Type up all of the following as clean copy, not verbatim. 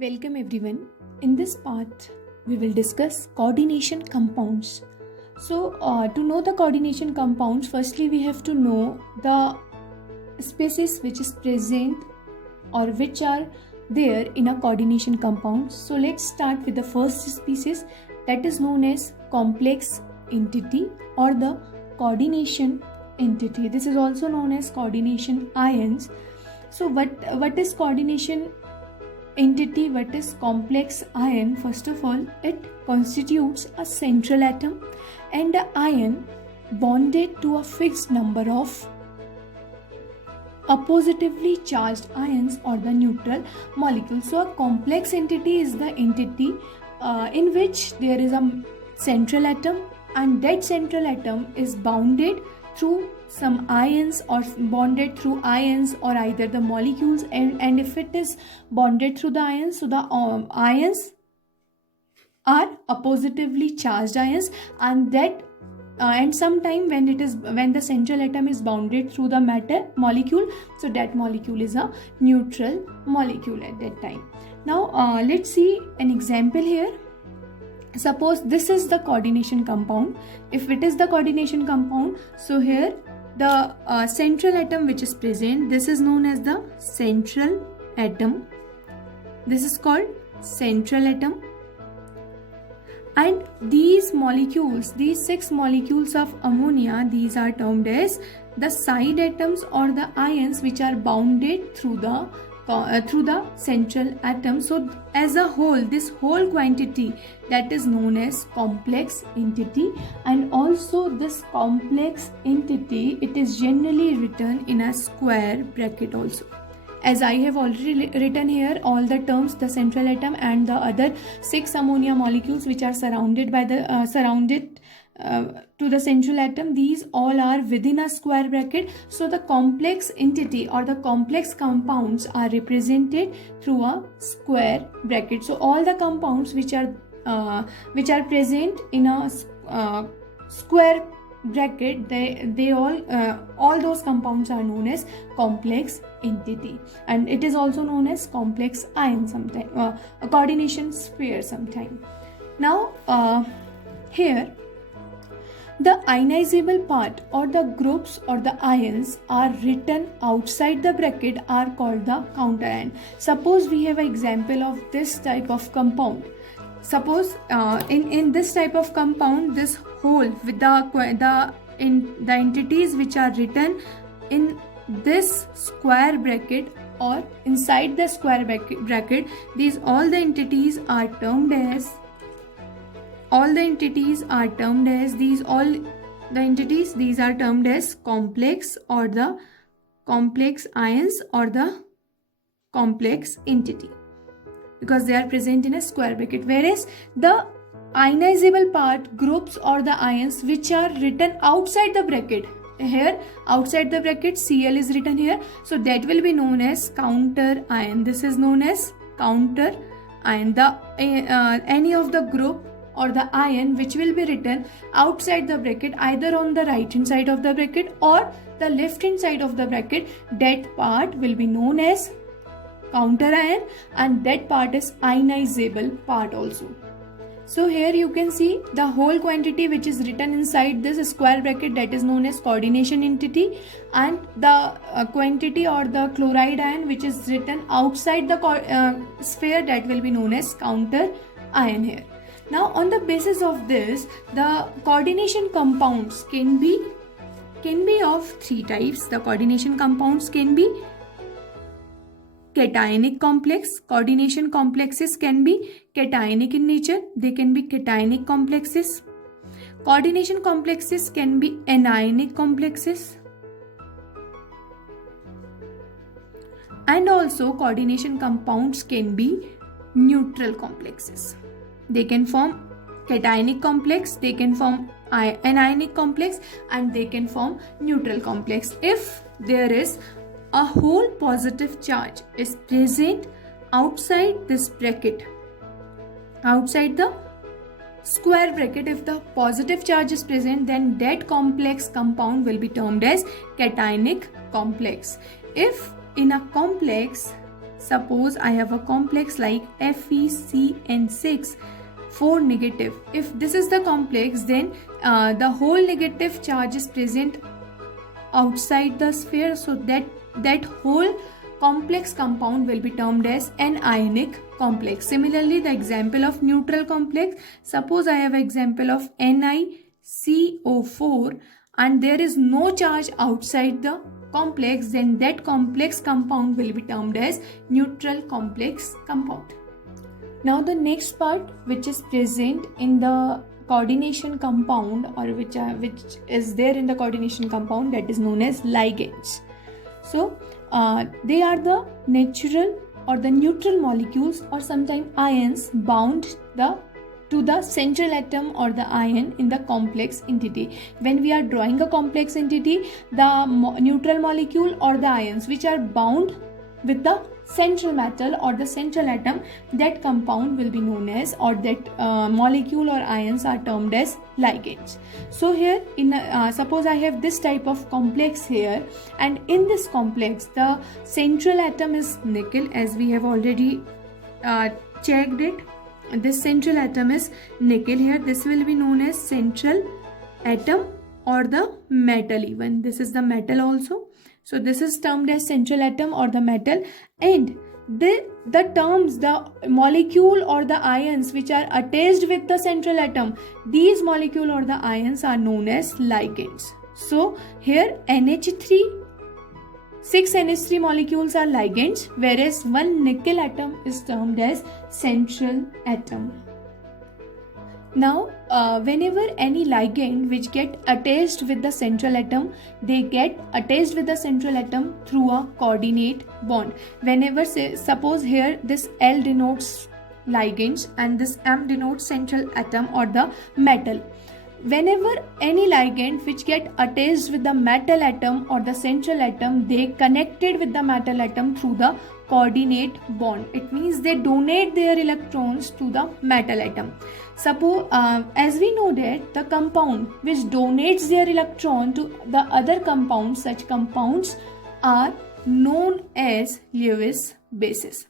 Welcome everyone. In this part, we will discuss coordination compounds. To know the coordination compounds, firstly we have to know the species which is present or which are there in a coordination compound. So let's start with the first species, that is known as complex entity or the coordination entity. This is also known as coordination ions. So what is coordination entity? What is complex ion? First of all, it constitutes a central atom and an ion bonded to a fixed number of oppositively charged ions or the neutral molecules. So a complex entity is the entity in which there is a central atom, and that central atom is bounded through some ions or bonded through ions or either the molecules, and if it is bonded through the ions, so the ions are oppositively charged ions, and that and sometime when the central atom is bounded through the matter molecule, so that molecule is a neutral molecule at that time. Now let's see an example here. Suppose this is the coordination compound. If it is the coordination compound, so here the central atom which is present, this is known as the central atom. This is called central atom. And these molecules, these 6 molecules of ammonia, these are termed as the side atoms or the ions which are bounded through the central atom. So as a whole, this whole quantity, that is known as complex entity. And also this complex entity, it is generally written in a square bracket also. As I have already written here all the terms, the central atom and the other 6 ammonia molecules which are surrounded by the to the central atom, these all are within a square bracket. So the complex entity or the complex compounds are represented through a square bracket. So all the compounds which are present in a square bracket, they all those compounds are known as complex entity, and it is also known as complex ion sometime, a coordination sphere sometime. Now here the ionizable part or the groups or the ions are written outside the bracket are called the counter ion. Suppose we have an example of this type of compound. Suppose in this type of compound, this whole with the entities which are written in this square bracket or inside the square bracket, these all the entities are termed as these are termed as complex or the complex ions or the complex entity, because they are present in a square bracket. Whereas the ionizable part, groups or the ions which are written outside the bracket, here outside the bracket Cl is written here, so that will be known as counter ion. This is known as counter ion. The any of the group or the ion which will be written outside the bracket, either on the right hand side of the bracket or the left hand side of the bracket, that part will be known as counter ion, and that part is ionizable part also. So here you can see the whole quantity which is written inside this square bracket, that is known as coordination entity, and the quantity or the chloride ion which is written outside the sphere, that will be known as counter ion here. Now on the basis of this, the coordination compounds can be of 3 types. The coordination compounds can be cationic complex. Coordination complexes can be cationic in nature. They can be cationic complexes. Coordination complexes can be anionic complexes. And also coordination compounds can be neutral complexes. They can form cationic complex, they can form anionic complex, and they can form neutral complex if there is a whole positive charge is present outside this bracket, outside the square bracket. If the positive charge is present, then that complex compound will be termed as cationic complex. If in a complex suppose I have a complex like FeCN6 4 negative. If this is the complex, then the whole negative charge is present outside the sphere, so that whole complex compound will be termed as an ionic complex. Similarly, the example of neutral complex, suppose I have an example of NiCO4 and there is no charge outside the complex, then that complex compound will be termed as neutral complex compound. Now the next part which is present in the coordination compound, or which is there in the coordination compound, that is known as ligands. So they are the natural or the neutral molecules or sometimes ions bound to the central atom or the ion in the complex entity. When we are drawing a complex entity, the neutral molecule or the ions which are bound with the central metal or the central atom, that compound will be known as, or that molecule or ions are termed as ligands. So here in suppose I have this type of complex here, and in this complex the central atom is nickel, as we have already checked it. This central atom is nickel here. This will be known as central atom or the metal. Even this is the metal also. So this is termed as central atom or the metal, and the terms, the molecule or the ions which are attached with the central atom, these molecule or the ions are known as ligands. So here six NH3 molecules are ligands, whereas one nickel atom is termed as central atom. Now, whenever any ligand which get attached with the central atom, they get attached with the central atom through a coordinate bond. Whenever, suppose here this L denotes ligands and this M denotes central atom or the metal. Whenever any ligand which get attached with the metal atom or the central atom, they connected with the metal atom through the coordinate bond. It means they donate their electrons to the metal atom. Suppose as we know that the compound which donates their electron to the other compound, such compounds are known as Lewis bases.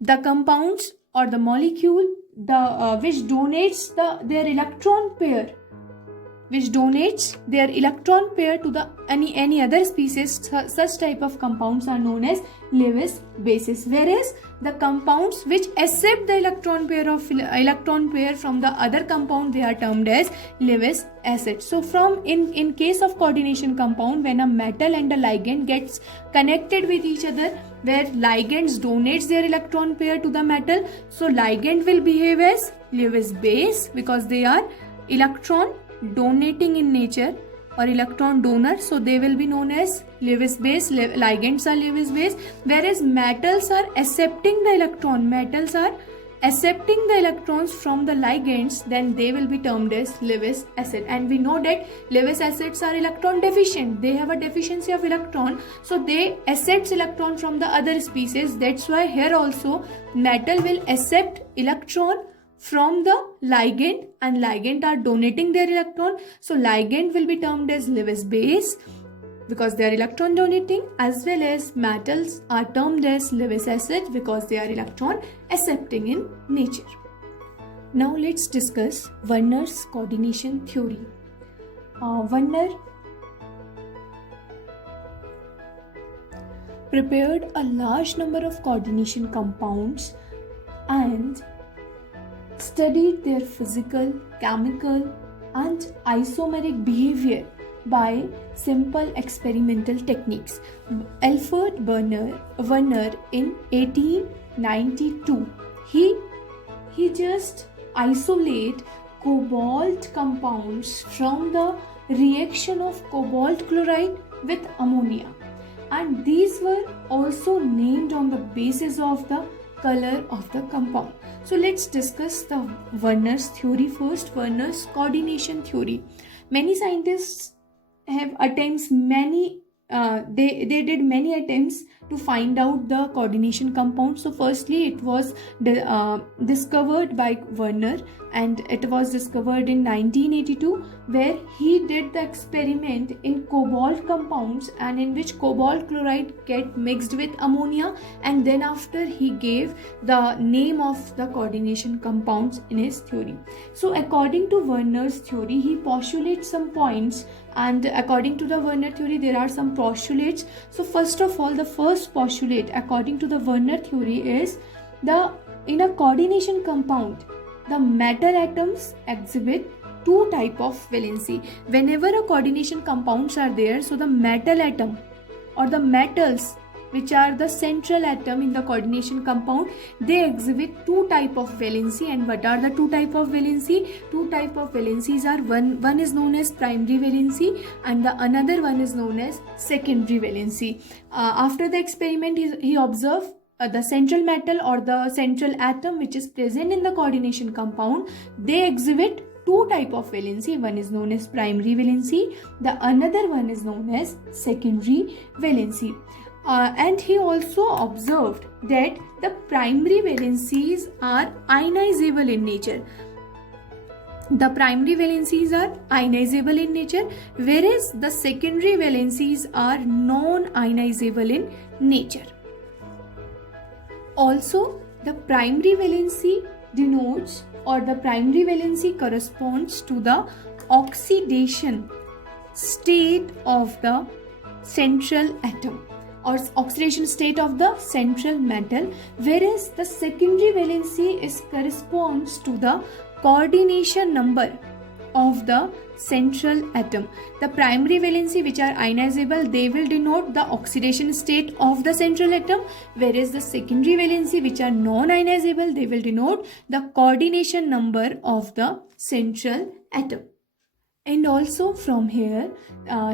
The compounds or the molecule which donates their electron pair to the any other species, such type of compounds are known as Lewis bases, whereas the compounds which accept the electron pair from the other compound, they are termed as Lewis acids. So from in case of coordination compound, when a metal and a ligand gets connected with each other, where ligands donates their electron pair to the metal, so ligand will behave as Lewis base because they are electron donating in nature or electron donor, so they will be known as Lewis base. Ligands are Lewis base, whereas metals are accepting the electrons from the ligands, then they will be termed as Lewis acid. And we know that Lewis acids are electron deficient, they have a deficiency of electron, so they accept electron from the other species. That's why here also metal will accept electron from the ligand, and ligand are donating their electron, so ligand will be termed as Lewis base because they are electron donating, as well as metals are termed as Lewis acid because they are electron accepting in nature. Now let's discuss Werner's coordination theory. Werner prepared a large number of coordination compounds and studied their physical, chemical and isomeric behavior by simple experimental techniques. Alfred Werner in 1892, he just isolate cobalt compounds from the reaction of cobalt chloride with ammonia, and these were also named on the basis of the color of the compound. So let's discuss the Werner's theory first. Werner's coordination theory. Many scientists have attempts they did many attempts to find out the coordination compound. So firstly, it was discovered by Werner and it was discovered in 1982, where he did the experiment in cobalt compounds, and in which cobalt chloride get mixed with ammonia, and then after he gave the name of the coordination compounds in his theory. So according to Werner's theory, he postulates some points, and according to the Werner theory there are some postulates. So first of all, the first postulate according to the Werner theory is in a coordination compound, the metal atoms exhibit two type of valency. Whenever a coordination compounds are there, so the metal atom or the metals which are the central atom in the coordination compound, they exhibit two type of valency. And what are the two type of valency? Two type of valencies are one is known as primary valency, and the another one is known as secondary valency. After the experiment, he observed the central metal or the central atom which is present in the coordination compound, they exhibit two type of valency. One is known as primary valency, the another one is known as secondary valency. And he also observed that the primary valencies are ionizable in nature. The primary valencies are ionizable in nature, whereas the secondary valencies are non-ionizable in nature. Also, the primary valency denotes, or the primary valency corresponds to the oxidation state of the central atom or oxidation state of the central metal, whereas the secondary valency corresponds to the coordination number of the central atom. The primary valency which are ionizable, they will denote the oxidation state of the central atom, whereas the secondary valency which are non-ionizable, they will denote the coordination number of the central atom. And also from here,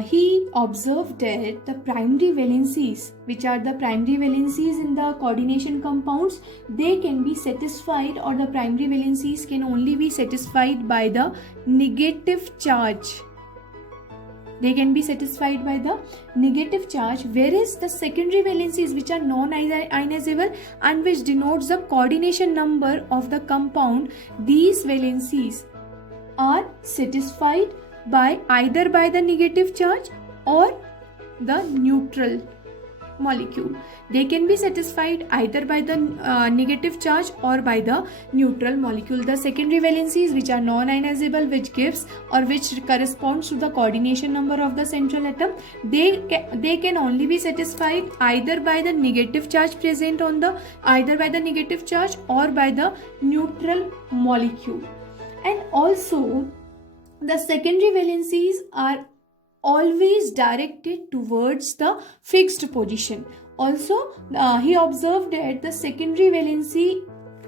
he observed that the primary valencies, which are the primary valencies in the coordination compounds, they can be satisfied, or the primary valencies can only be satisfied by the negative charge. They can be satisfied by the negative charge, whereas the secondary valencies which are non-ionizable and which denotes the coordination number of the compound, these valencies are satisfied by either by the negative charge or the neutral molecule. They can be satisfied either by the negative charge or by the neutral molecule. The secondary valencies which are non-ionizable, which gives or which corresponds to the coordination number of the central atom, they can only be satisfied either by the negative charge present on the either by the negative charge or by the neutral molecule. And also, the secondary valencies are always directed towards the fixed position. Also, he observed that the secondary valency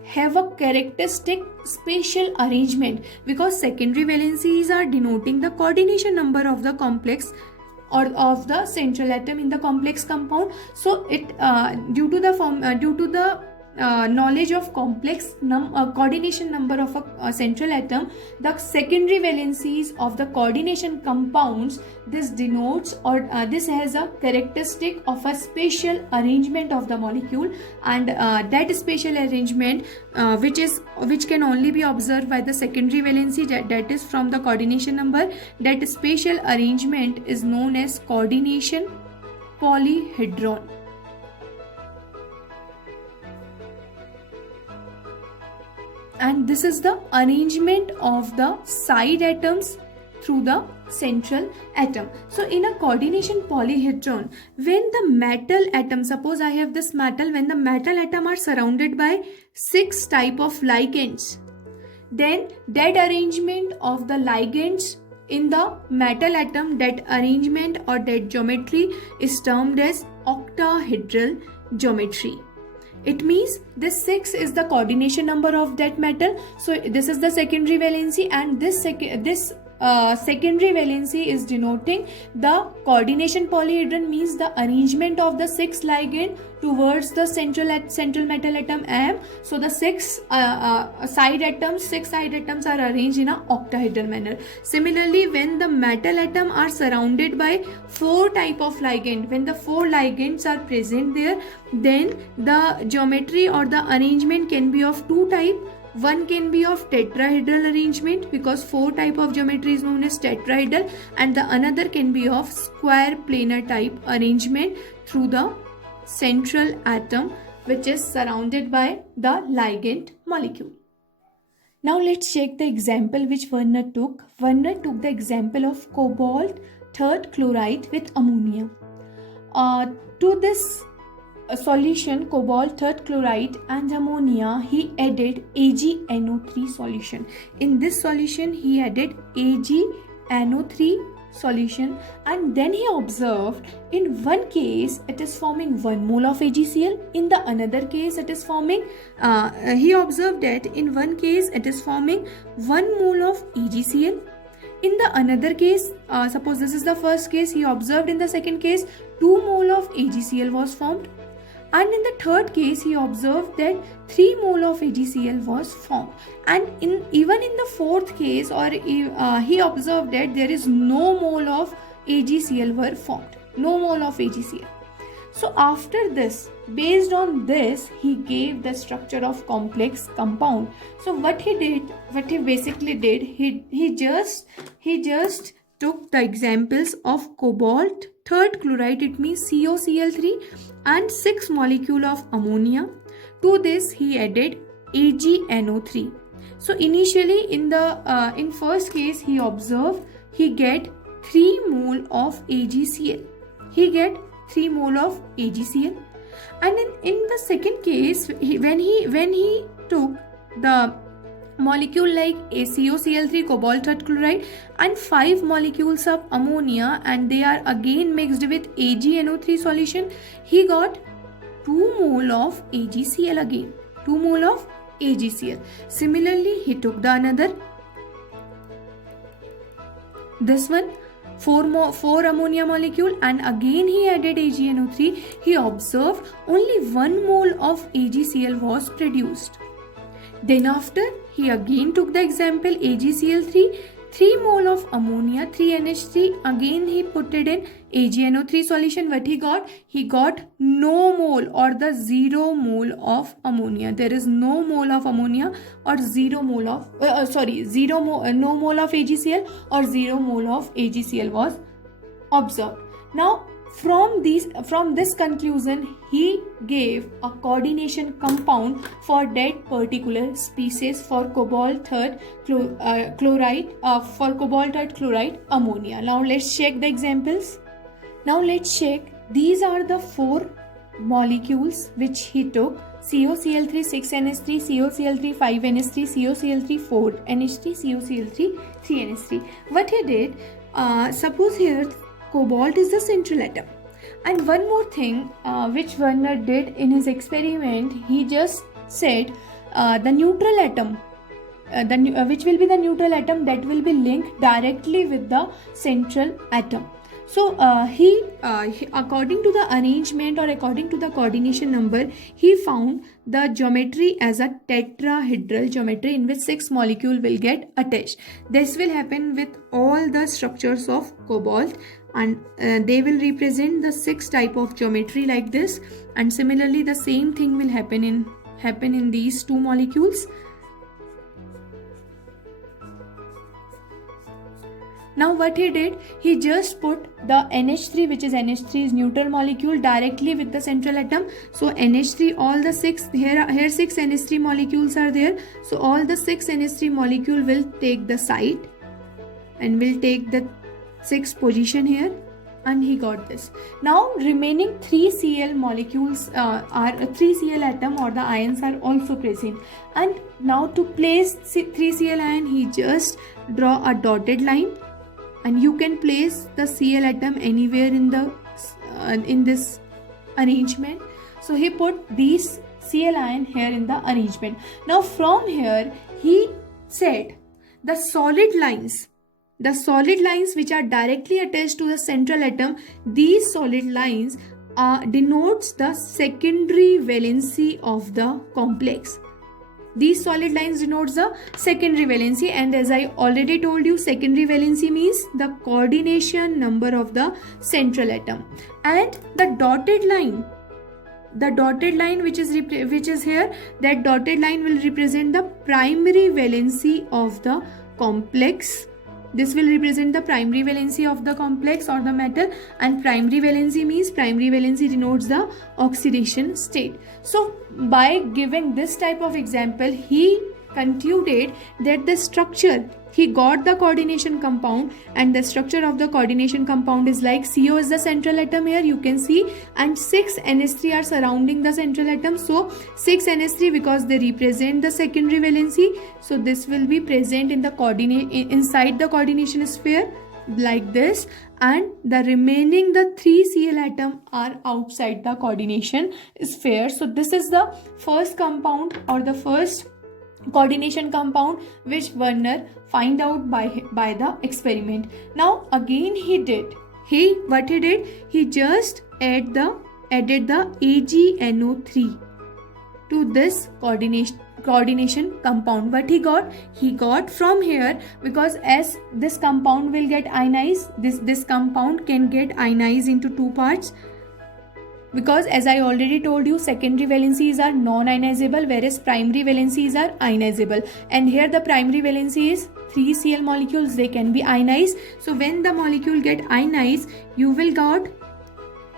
have a characteristic spatial arrangement, because secondary valencies are denoting the coordination number of the complex or of the central atom in the complex compound. So it due to the knowledge of complex coordination number of a central atom, the secondary valencies of the coordination compounds, this denotes or this has a characteristic of a spatial arrangement of the molecule, and that spatial arrangement which can only be observed by the secondary valency, that is from the coordination number, that spatial arrangement is known as coordination polyhedron. And this is the arrangement of the side atoms through the central atom. So in a coordination polyhedron, when the metal atom, suppose I have this metal, when the metal atom are surrounded by 6 type of ligands, then that arrangement of the ligands in the metal atom, that arrangement or that geometry is termed as octahedral geometry. It means this 6 is the coordination number of that metal. So this is the secondary valency, and this secondary valency is denoting the coordination polyhedron, means the arrangement of the 6 ligand towards the central metal atom M. So the 6 side atoms are arranged in a octahedral manner. Similarly, when the metal atom are surrounded by 4 type of ligand, when the 4 ligands are present there, then the geometry or the arrangement can be of 2 type. One can be of tetrahedral arrangement because 4 type of geometry is known as tetrahedral, and the another can be of square planar type arrangement through the central atom which is surrounded by the ligand molecule. Now let's check the example which Werner took. Werner took the example of cobalt third chloride with ammonia. To this solution, cobalt third chloride and ammonia, he added AgNO3 solution. In this solution, he added AgNO3 solution, and then he observed in one case it is forming 1 mole of AgCl, in the another case it is forming he observed that in one case it is forming 1 mole of AgCl. In the another case, suppose this is the first case, he observed in the second case 2 mole of AgCl was formed, and in the third case he observed that 3 mole of AgCl was formed, and even in the fourth case he observed that there is no mole of AgCl were formed, no mole of AgCl. So after this, based on this, he gave the structure of complex compound. So what he basically did, he just took the examples of cobalt third chloride, it means COCl3, and 6 molecule of ammonia. To this he added AgNO3. So initially in first case he observed he get 3 mole of AgCl. He get 3 mole of AgCl, and in the second case when he took the molecule like COCl3 cobalt third chloride and 5 molecules of ammonia, and they are again mixed with AgNO3 solution, he got 2 mole of AgCl, again 2 mole of AgCl. Similarly, he took the another, this one, 4 ammonia molecule, and again he added AgNO3. He observed only 1 mole of AgCl was produced. Then after, he again took the example AgCl3, 3 mole of ammonia, 3NH3, again he put it in AgNO3 solution. What he got? He got no mole or the 0 mole of ammonia. There is no mole of ammonia or 0 mole of no mole of AgCl or 0 mole of AgCl was observed. Now from this conclusion, he gave a coordination compound for that particular species for cobalt third chloride ammonia. Now let's check the examples. Now let's check, these are the 4 molecules which he took: COCl3 6NH3, COCl3 5NH3, COCl3 4NH3, COCl3 3NH3. What he did, suppose here cobalt is the central atom, and one more thing which Werner did in his experiment, he just said the neutral atom, which will be the neutral atom that will be linked directly with the central atom. So he according to the arrangement or according to the coordination number, he found the geometry as a tetrahedral geometry in which 6 molecules will get attached. This will happen with all the structures of cobalt, and they will represent the 6 type of geometry like this, and similarly the same thing will happen in these 2 molecules. Now what he did, he just put the NH3, which is NH3 is neutral molecule, directly with the central atom. So NH3, all the 6, here 6 NH3 molecules are there. So all the 6 NH3 molecule will take the site and will take the 6th position here, and he got this. Now remaining 3 Cl molecules are 3 Cl atom or the ions are also present, and now to place 3 Cl ion, he just draw a dotted line, and you can place the Cl atom anywhere in this arrangement. So he put these Cl ion here in the arrangement. Now from here he said the solid lines which are directly attached to the central atom, these solid lines denotes the secondary valency of the complex. These solid lines denotes the secondary valency, and as I already told you, secondary valency means the coordination number of the central atom. And the dotted line the dotted line which is here, that dotted line will represent the primary valency of the complex. This will represent the primary valency of the complex or the metal, and primary valency means, primary valency denotes the oxidation state. So by giving this type of example, he concluded that the structure, he got the coordination compound, and the structure of the coordination compound is like CO is the central atom here, you can see, and 6 NH3 are surrounding the central atom. So 6 NH3, because they represent the secondary valency, so this will be present in the inside the coordination sphere like this, and the remaining the 3 Cl atom are outside the coordination sphere. So this is the first compound or the first coordination compound which Werner find out by the experiment. Now again he just added the AgNO3 to this coordination compound. But he got from here, because as this compound will get ionized, this compound can get ionized into 2 parts, because as I already told you, secondary valencies are non-ionizable, whereas primary valencies are ionizable, and here the primary valency is 3 Cl molecules, they can be ionized. So when the molecule get ionized, you will got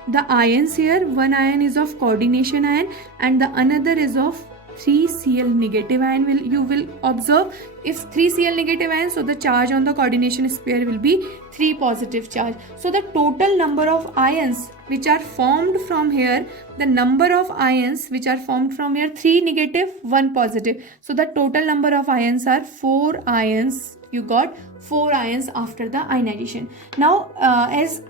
the ions here. One ion is of coordination ion and the another is of 3 Cl negative ion. You will observe, if 3 Cl negative ion, so the charge on the coordination sphere will be 3 positive charge. So the total number of ions which are formed from here, 3 negative, 1 positive. So the total number of ions are 4 ions. You got 4 ions after the ionization. Now as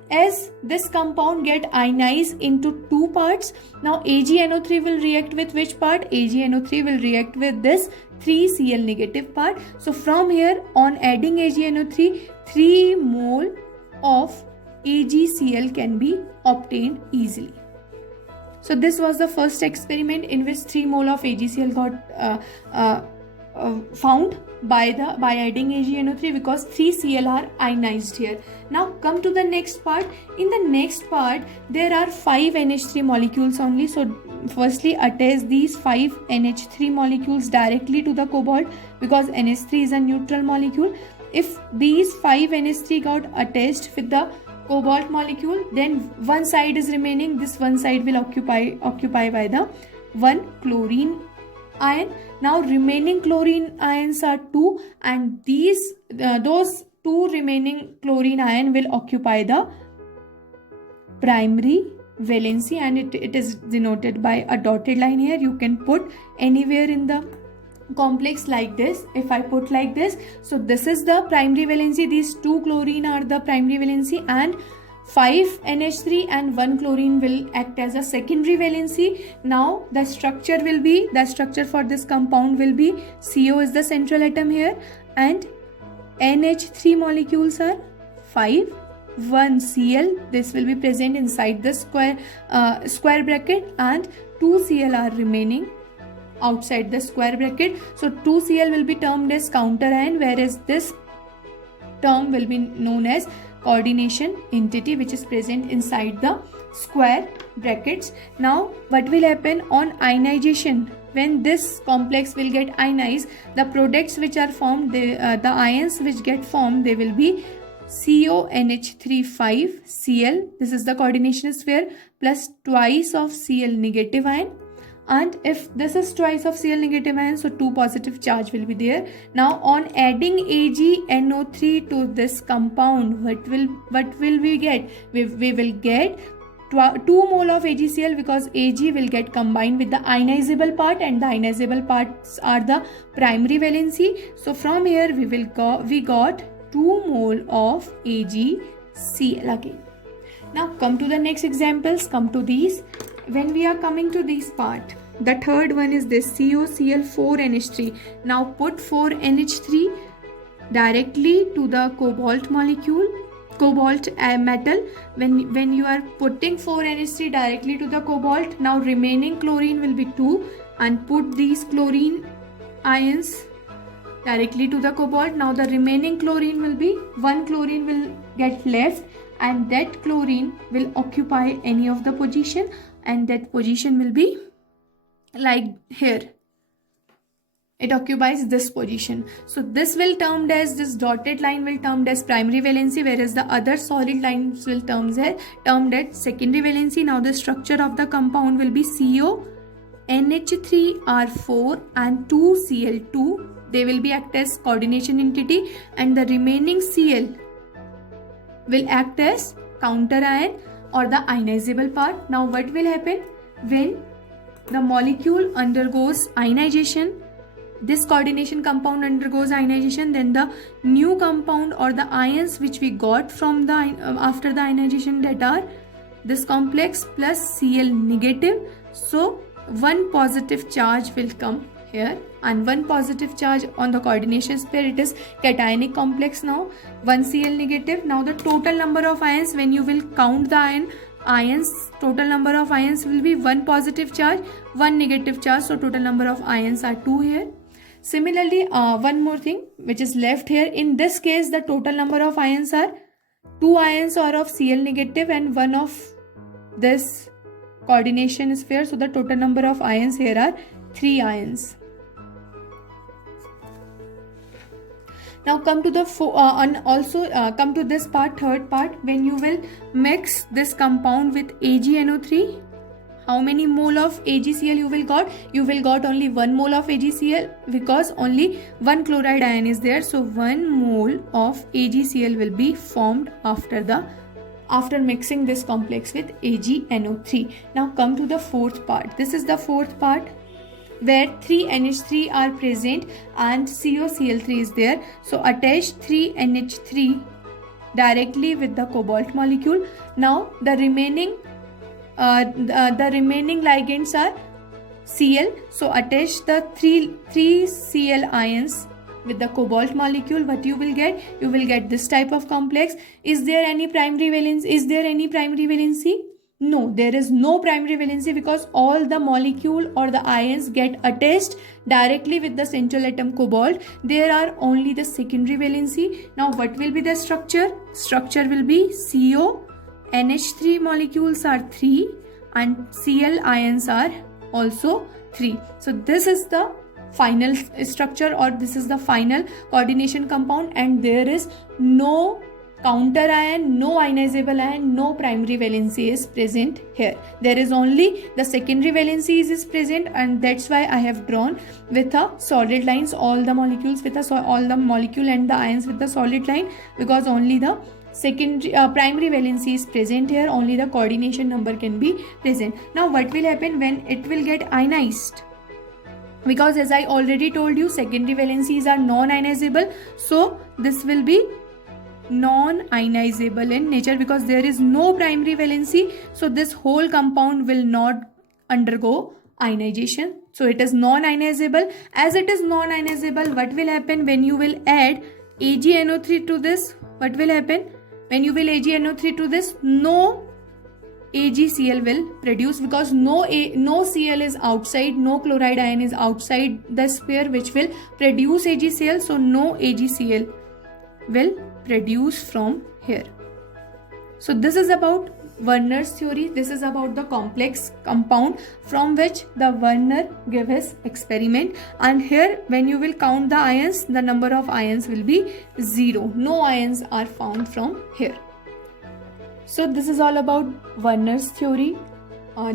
this compound get ionized into 2 parts, now AgNO3 will react with which part? AgNO3 will react with this 3 Cl negative part. So from here, on adding AgNO3, 3 mole of AgCl can be obtained easily. So this was the first experiment in which 3 mole of AgCl got found by adding AgNO3, because 3 Cl are ionized here. Now come to the next part. In the next part, there are 5 NH3 molecules only. So firstly, attach these 5 NH3 molecules directly to the cobalt, because NH3 is a neutral molecule. If these 5 NH3 got attached with the cobalt molecule, then one side is remaining. This one side will occupy by the 1 chlorine ion. Now remaining chlorine ions are 2, and those 2 remaining chlorine ion will occupy the primary valency, and it is denoted by a dotted line here. You can put anywhere in the complex like this. If I put like this, so this is the primary valency, these 2 chlorine are the primary valency, and 5 NH3 and 1 chlorine will act as a secondary valency. Now the structure for this compound will be, CO is the central atom here, and NH3 molecules are 5, 1 Cl, this will be present inside the square bracket, and 2 Cl are remaining outside the square bracket. So 2 Cl will be termed as counter ion, whereas this term will be known as coordination entity, which is present inside the square brackets. Now what will happen on ionization? When this complex will get ionized, the products which are formed, the ions which get formed, they will be CONH3 5 Cl, this is the coordination sphere, plus twice of Cl negative ion. And if this is twice of Cl negative ion, so 2 positive charge will be there. Now on adding AgNO3 to this compound, what will we get? We will get 2 mole of AgCl, because Ag will get combined with the ionizable part, and the ionizable parts are the primary valency. So from here we got 2 mole of AgCl again. Now come to the next examples, come to these. When we are coming to this part, the third one is this COCl4NH3. Now put 4 NH3 directly to the cobalt molecule, cobalt metal. When you are putting 4 NH3 directly to the cobalt, now remaining chlorine will be 2, and put these chlorine ions directly to the cobalt. Now the remaining chlorine will be 1 chlorine will get left, and that chlorine will occupy any of the position, and that position will be like here. It occupies this position. So this will termed as, this dotted line will termed as primary valency, whereas the other solid lines will termed as secondary valency. Now the structure of the compound will be CO, NH3R4 and 2Cl2. They will be act as coordination entity, and the remaining Cl will act as counter ion or the ionizable part. Now what will happen when the molecule undergoes ionization? This coordination compound undergoes ionization, then the new compound or the ions which we got from the after the ionization, that are this complex plus Cl negative. So one positive charge will come here and one positive charge on the coordination pair. It is cationic complex now, one Cl negative. Now the total number of ions, when you will count the ions, total number of ions will be one positive charge, one negative charge. So total number of ions are 2 here. Similarly, one more thing which is left here. In this case, the total number of ions are 2 ions are of Cl negative and 1 of this coordination sphere. So the total number of ions here are 3 ions. Now come to the come to this part, third part, when you will mix this compound with AgNO3. How many mole of AgCl you will got? You will got only 1 mole of AgCl, because only one chloride ion is there. So 1 mole of AgCl will be formed after mixing this complex with AgNO3. Now come to the fourth part. This is the fourth part where 3 NH3 are present and COCl3 is there. So attach 3 NH3 directly with the cobalt molecule. Now the remaining ligands are Cl. So attach the 3 Cl ions with the cobalt molecule. What you will get? You will get this type of complex. Is there any primary valence? Is there any primary valency? No, there is no primary valency, because all the molecule or the ions get attached directly with the central atom cobalt. There are only the secondary valency. Now what will be the structure? Structure will be CO, NH3 molecules are 3 and Cl ions are also 3. So this is the final structure, or this is the final coordination compound, and there is no counter ion, no ionizable ion, no primary valency is present here. There is only the secondary valency is present, and that's why I have drawn with a solid lines all the molecules with all the molecule and the ions with the solid line, because only the secondary primary valency is present here, only the coordination number can be present. Now what will happen when it will get ionized? Because as I already told you, secondary valencies are non-ionizable, so this will be non-ionizable in nature, because there is no primary valency. So this whole compound will not undergo ionization. So it is non-ionizable. As it is non-ionizable, what will happen when you will add AgNO3 to this? What will happen when you will AgNO3 to this? No AgCl will produce, because no Cl is outside, no chloride ion is outside the sphere which will produce AgCl. So no AgCl will produce from here. So this is about Werner's theory. This is about the complex compound from which the Werner gave his experiment. And here when you will count the ions, the number of ions will be 0. No ions are found from here. So this is all about Werner's theory.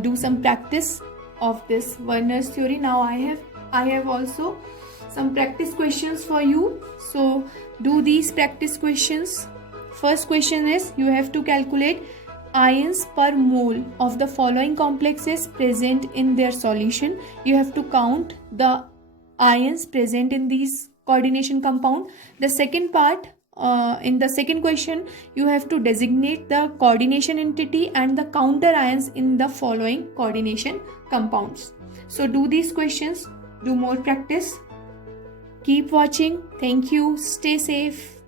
Do some practice of this Werner's theory. Now I have also some practice questions for you. So do these practice questions. First question is, you have to calculate ions per mole of the following complexes present in their solution. You have to count the ions present in these coordination compound. The second part, in the second question, you have to designate the coordination entity and the counter ions in the following coordination compounds. So do these questions, do more practice. Keep watching. Thank you. Stay safe.